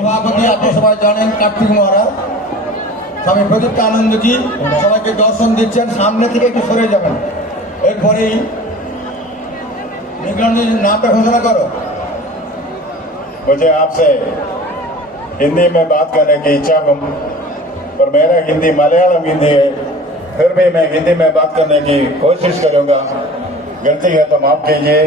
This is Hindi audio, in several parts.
সভাপতি আপনি সবাই জানেন কার্তিক মহারাজ, স্বামী প্রদীপ্ত আনন্দজি সবাইকে দর্শন দিচ্ছেন। সামনে থেকে একটু সরে যাবেন। এরপরেই নিগরানীর नामটা घोषणा करो। मुझे आपसे हिंदी में बात करने की इच्छा हूँ, पर मेरा हिंदी मलयालम हिंदी है, फिर भी मैं हिंदी में बात करने की कोशिश करूँगा। गलती है तो माफ कीजिए।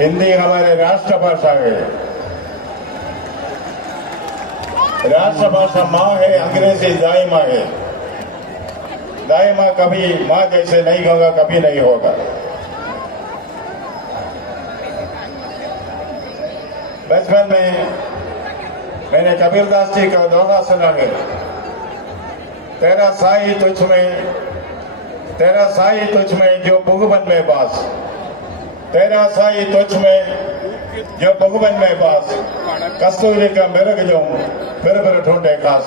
हिंदी हमारे राष्ट्रभाषा है। राष्ट्रभाषा माँ है, अंग्रेजी दाई माँ है। दाई माँ कभी माँ जैसे नहीं होगा, कभी नहीं होगा। बचपन में मैंने कबीरदास जी का दोहा सुना है, तेरा साई तुझ में, तेरा साई तुझ में जो भगवन में बास, तेरा साई तुझ में जो भगवन में बास, कस्तूरी का मिर्ग जो फिर ढूंढे खास।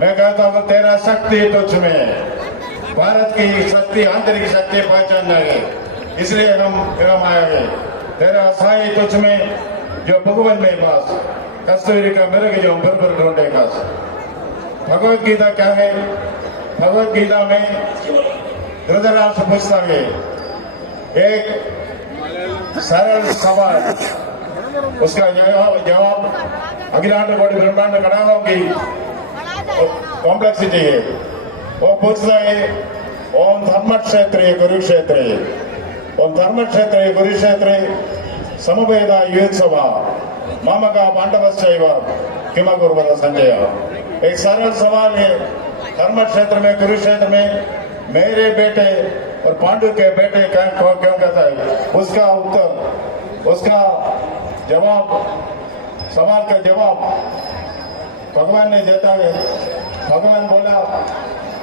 मैं कहता हूँ तेरा शक्ति तुझ में, भारत की शक्ति आंतरिक शक्ति पहचानना है, इसलिए हम आए हैं। तेरा साई तुझ में जो भगवन में बास, कस्तूरी का मिर्ग जो फिर ढूंढे खास। भगवत गीता क्या है? भगवत गीता में धृतराष्ट्र पूछता है एक सरल सवाल, उसका जवाब अखिलांड कोटि ब्रह्मांड कणाओं की कॉम्प्लेक्सिटी है। वो पूछता है ओम धर्म क्षेत्र कुरुक्षेत्र, ओम धर्म क्षेत्र कुरुक्षेत्र समवेद युत्सव मामका पांडवश्चैव किम कुर्वत संजय। एक सरल सवाल है, धर्म क्षेत्र में कुरुक्षेत्र में मेरे बेटे और पांडु के बेटे क्यों कहता है? उसका उत्तर, उसका जवाब, सवाल का जवाब भगवान ने देता है। भगवान बोला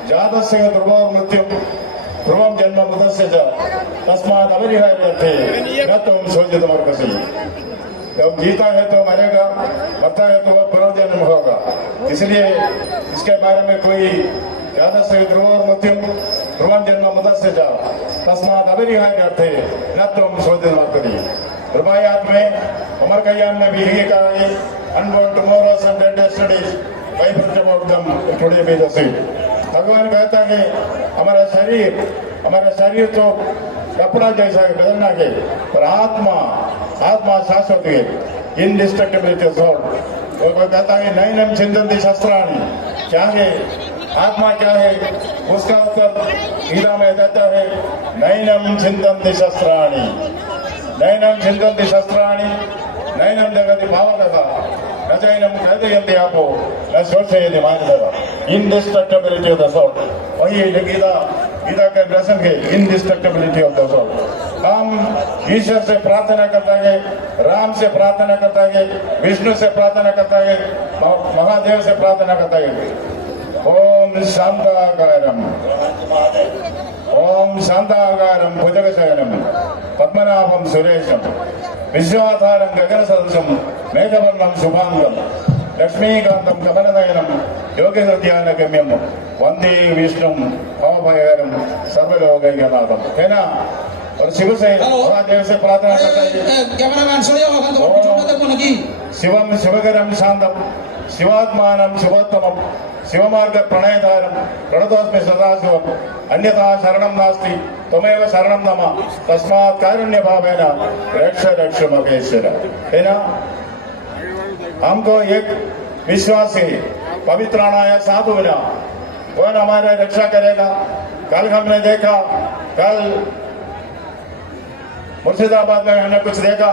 जातस्य ध्रुवो मृत्यु ध्रुवम जन्म मुदस्य च तस्मात् अपरिहार्यते न तुम शोचितुमर्हसि। जब जीता है तो मरेगा, मरता है तो वह पुनर्जन्म होगा। इसलिए इसके बारे में कोई जातस्य ध्रुवो मृत्यु ध्रुवम जन्म मुदस्य च तस्मात् अपरिहार्यते न तुम शोचितुमर्हसि। रुबायात में उमर खयाम ने भी यही कहा है, unborn tomorrows and dead yesterdays why for about them today be the same. भगवान कहता है हमारा शरीर तो कपड़ा जैसा है, बदलना है, पर आत्मा शाश्वत है, इनडिस्ट्रक्टिबिलिटी ऑफ सोल। वो कहता है नैनम छिन्दन्ति शस्त्राणि, क्या है आत्मा, क्या है? उसका उत्तर गीता में देता है नैनम छिन्दन्ति शस्त्राणि, नैनम छिन्दन्ति शस्त्राणि नैनम जगति भावगता न चैनम कथयन्ति आपो न शोषयति मानवः। इनडिस्ट्रक्टिबिलिटी ऑफ द सोल, वही गीता के दर्शन है, इनडिस्ट्रक्टिबिलिटी ऑफ द सोल। हम ईश्वर से प्रार्थना करता है, राम से प्रार्थना करता है, विष्णु से प्रार्थना करता है, महादेव से प्रार्थना करता है। ओम शांताकारम, ओम शांताकारम भुजगशयनम पद्मनाभम सुरेशम विश्वाधारं गगनसदृशं मेघवर्णं शुभांगं लक्ष्मीकान्तं कमलनयनं योगिहृदयानगम्यं वंदे विष्णुं भवभयहरं सर्वलोकैकनाथं। है ना? और शिव से महादेव से प्रार्थना करता है, शिवम शिवकरं शांतं शिवात्मानं शिवोत्तमं शिवमार्ग प्रणयधारं प्रणतोस्मि सदाशिवम् अन्यथा शरणं नास्ति त्वमेव शरणं मम तस्मात् कारुण्य भावेन रक्ष महेश्वर। है ना? हमको एक विश्वास है, पवित्राणाय साधुना, कौन हमारे रक्षा करेगा? कल हमने देखा, कल मुर्शिदाबाद में हमने कुछ देखा।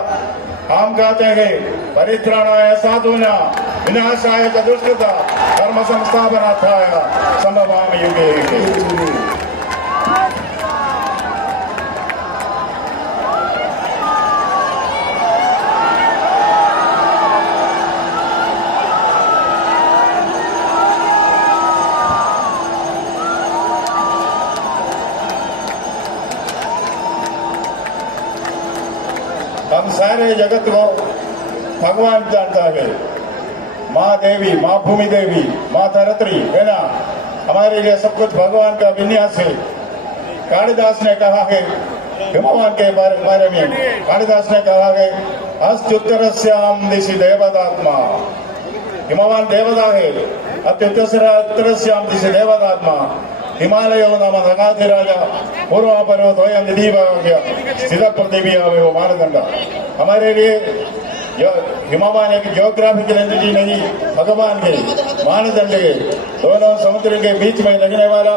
हम कहते हैं परित्राणाय साधुना विनाशाय च दुष्कृता धर्म संस्थापनार्थाय संभवामि युगे युगे। हम सारे जगत को भगवान जानता है। माँ देवी, माँ भूमि देवी, माँ धरत्री, है ना? हमारे लिए सब कुछ भगवान का विन्यास है। कालिदास ने कहा है हिमवान के बारे में कालिदास ने कहा है अत्युत्तरस्याम दिशि देवदात्मा। हिमवान देवता है। अत्युत्तरस्याम दिशि देवदात्मा हिमालय नाम नगाधिराज पूर्वापर्वतोयं निधिभाग्य स्थित पृथ्वी वो मानदंड। हमारे लिए हिमवान एक जियोग्राफिकल एंटिटी नहीं, भगवान के मानदंड के दोनों समुद्र के बीच में लगने वाला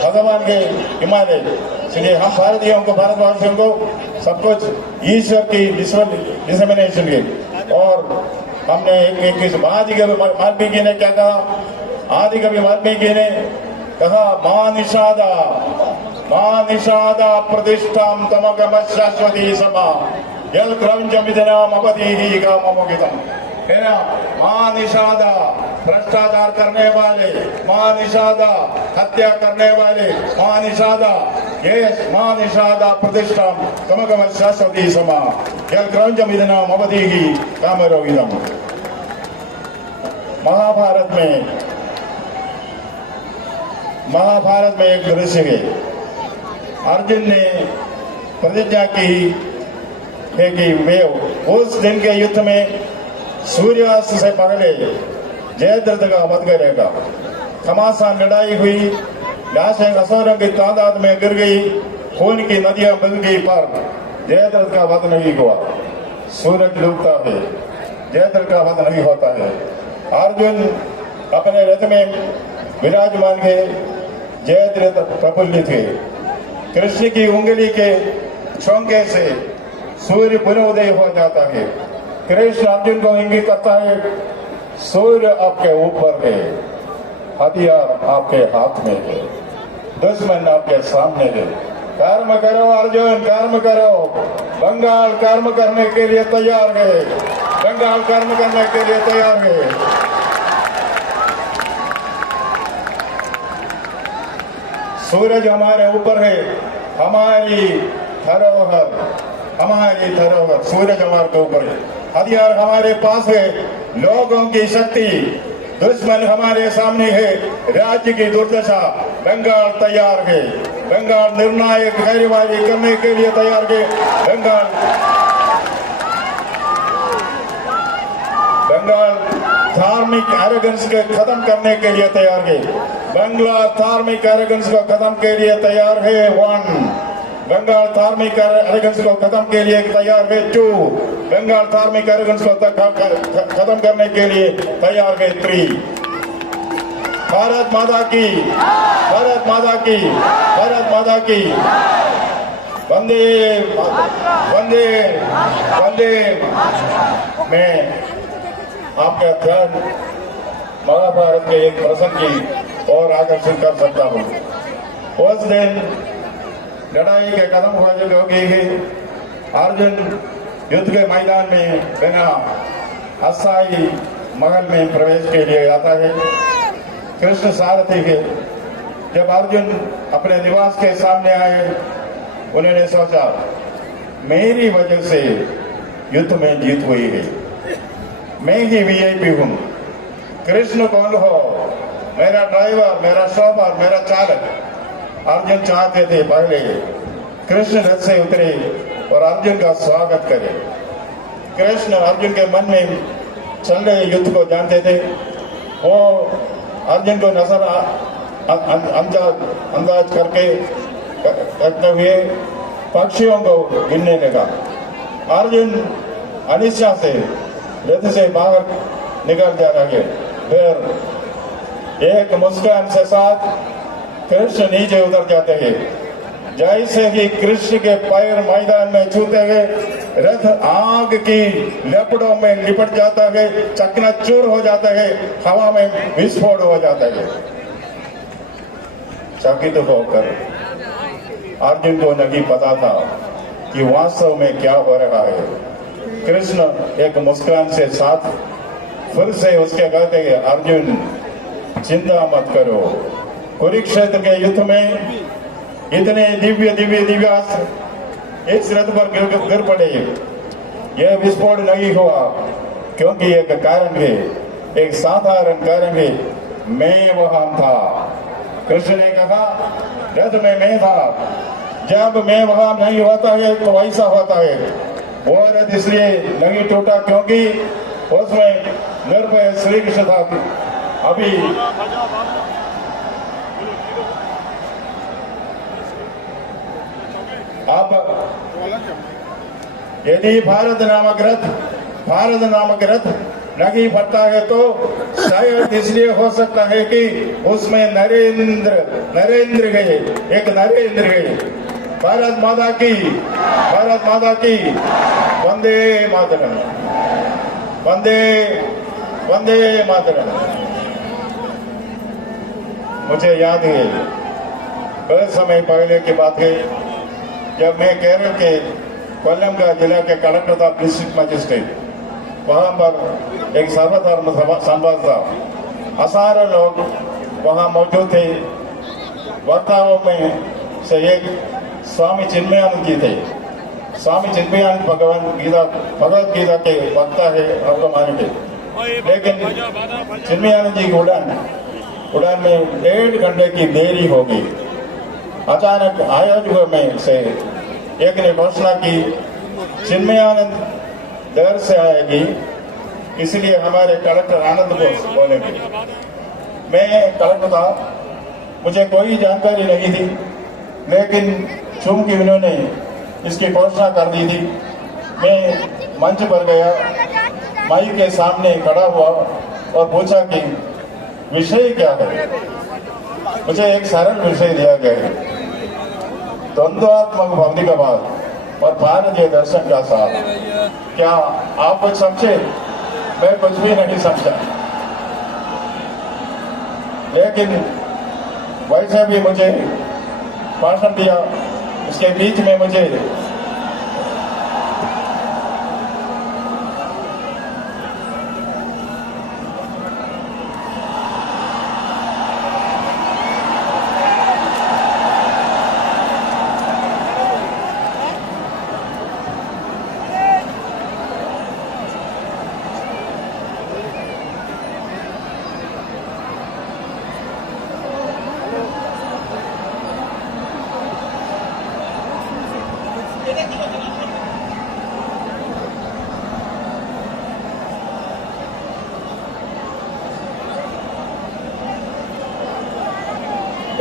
भगवान के हिमालय। इसलिए हम भारतीयों को, भारतवासियों को सब कुछ ईश्वर की डिसमिनेशन के। और हमने एक आदि कवि वाल्मीकि ने क्या कहा? आदि कवि वाल्मीकि ने कहा मां निषादा प्रतिष्ठाम तमगम शाश्वती समा जल क्रंचमिदनाम अवधि कामोगितम। है ना? मां निषादा भ्रष्टाचार करने वाले, मां निषादा हत्या करने वाले, मां निषादा मां निषादा प्रतिष्ठाम तमगम शाश्वती समा जल क्रंचमिदनाम अवधि कामरोगितम। महाभारत में एक दृश्य है। अर्जुन ने प्रतिज्ञा की है कि वे उस दिन के युद्ध में सूर्यास्त से पहले जयद्रथ का वध करेगा। घमासान लड़ाई हुई, लाशें असुरों की तादाद में गिर गई, खून की नदियां बह गई, पर जयद्रथ का वध नहीं हुआ। सूरज डूबता है, जयद्रथ का वध नहीं होता है। अर्जुन अपने रथ में विराजमान है, जयद्रथ प्रफुल्लित है। कृष्ण की उंगली के छौंके से सूर्य पुनः उदय हो जाता है। कृष्ण अर्जुन को इंगित करता है, सूर्य आपके ऊपर है, हथियार आपके हाथ में है, दुश्मन आपके सामने है। कर्म करो अर्जुन, कर्म करो। बंगाल कर्म करने के लिए तैयार है, बंगाल कर्म करने के लिए तैयार है। सूरज हमारे ऊपर है, हमारी धरोहर, हमारी धरोहर सूरज हमारे ऊपर है। हथियार हमारे पास है, लोगों की शक्ति, दुश्मन हमारे सामने है, राज्य की दुर्दशा। बंगाल तैयार है, बंगाल निर्णायक कार्यवाही करने के लिए तैयार है। बंगाल धार्मिक एरोगेंस के खत्म करने के लिए तैयार है। बंगाल धार्मिक एरोगेंस को खत्म के लिए तैयार है। 1 बंगाल धार्मिक एरोगेंस को खत्म के लिए तैयार है। 2 बंगाल धार्मिक एरोगेंस को खत्म करने के लिए तैयार है। 3 भारत माता की, भारत माता की, भारत माता की। वंदे वंदे वंदे। मैं आपका ध्यान महाभारत के एक प्रसंग की और आकर्षित कर सकता हूँ। उस दिन लड़ाई के कदम हो गई है। अर्जुन युद्ध के मैदान में बिना अस्थायी महल में प्रवेश के लिए आता है। कृष्ण सारथी है। जब अर्जुन अपने निवास के सामने आए, उन्होंने सोचा मेरी वजह से युद्ध में जीत हुई है, मैं ही वीआईपी हूं। कृष्ण कौन हो? मेरा ड्राइवर, मेरा शोफर, मेरा चालक। अर्जुन चाहते थे पहले कृष्ण रथ से उतरे और अर्जुन का स्वागत करे। कृष्ण अर्जुन के मन में चल रहे युद्ध को जानते थे। वो अर्जुन को नजर अंदाज करते हुए पक्षियों को गिनने लगा। अर्जुन अनिच्छा से रथ से बाहर निकल जा रहे। फिर एक मुस्कान से साथ कृष्ण नीचे उतर जाते हैं। जैसे ही कृष्ण के पैर मैदान में छूते हैं, रथ आग की लपटों में लिपट जाता है, चकनाचूर हो जाता है, हवा में विस्फोट हो जाता है। चकित होकर अर्जुन को नहीं पता था कि वास्तव में क्या हो रहा है। कृष्ण एक मुस्कान से साथ फिर से उसके कहते हैं, अर्जुन चिंता मत करो, कुरुक्षेत्र के युद्ध में इतने दिव्य दिव्य दिव्यास्त्र इस रथ पर गिर पड़े, यह विस्फोट नहीं हुआ क्योंकि एक कारण है, एक साधारण कारण है, मैं वहां था। कृष्ण ने कहा रथ में मैं था, जब मैं वहां नहीं होता है तो वैसा होता है। वो रथ इसलिए नहीं टूटा क्योंकि उसमें निर्भय श्री कृष्ण था। अभी आप यदि भारत नामक रथ नहीं फटता है तो शायद इसलिए हो सकता है कि उसमें नरेंद्र गए, एक नरेंद्र गए। भारत माता की वंदे मातरम, वंदे मातरम। मुझे याद है बहुत समय पहले की बात है, जब मैं केरल के कोल्लम का जिला के कलेक्टर था, डिस्ट्रिक्ट मजिस्ट्रेट। वहां पर एक सर्वधर्म संवाद था। हजारों लोग वहां मौजूद थे। वक्ताओं में से एक स्वामी चिन्मयानंद जी थे। स्वामी चिन्मयानंद भगवत गीता के वक्ता है, आपको मानेंगे। लेकिन चिन्मयानंद जी की उड़ान में 1.5 घंटे की देरी हो गई। अचानक आयोजकों में से एक ने घोषणा की, चिन्मयानंद देर से आएगी, इसलिए हमारे कलेक्टर आनंद को बोलेंगे। मैं कलेक्टर था, मुझे कोई जानकारी नहीं थी, लेकिन चूंकि उन्होंने इसकी घोषणा कर दी थी, मैं मंच पर गया, माइक के सामने खड़ा हुआ और पूछा कि विषय क्या है। मुझे एक सरल विषय दिया गया है, द्वंद्वात्मक भौतिकवाद और भारतीय दर्शन का साथ। क्या आप कुछ समझे? मैं कुछ भी नहीं समझा, लेकिन वैसे भी मुझे भाषण दिया। इसके बीच में मुझे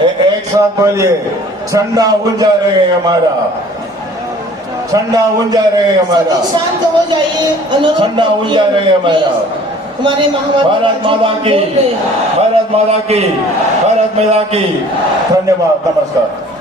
एक साथ बोलिए, झंडा ऊंचा रहे हमारा, झंडा ऊंचा रहे हमारा, शांत हो जाइए। झंडा ऊंचा रहे हमारा। हमारे भारत माता की, भारत माता की, भारत माता की। धन्यवाद, नमस्कार।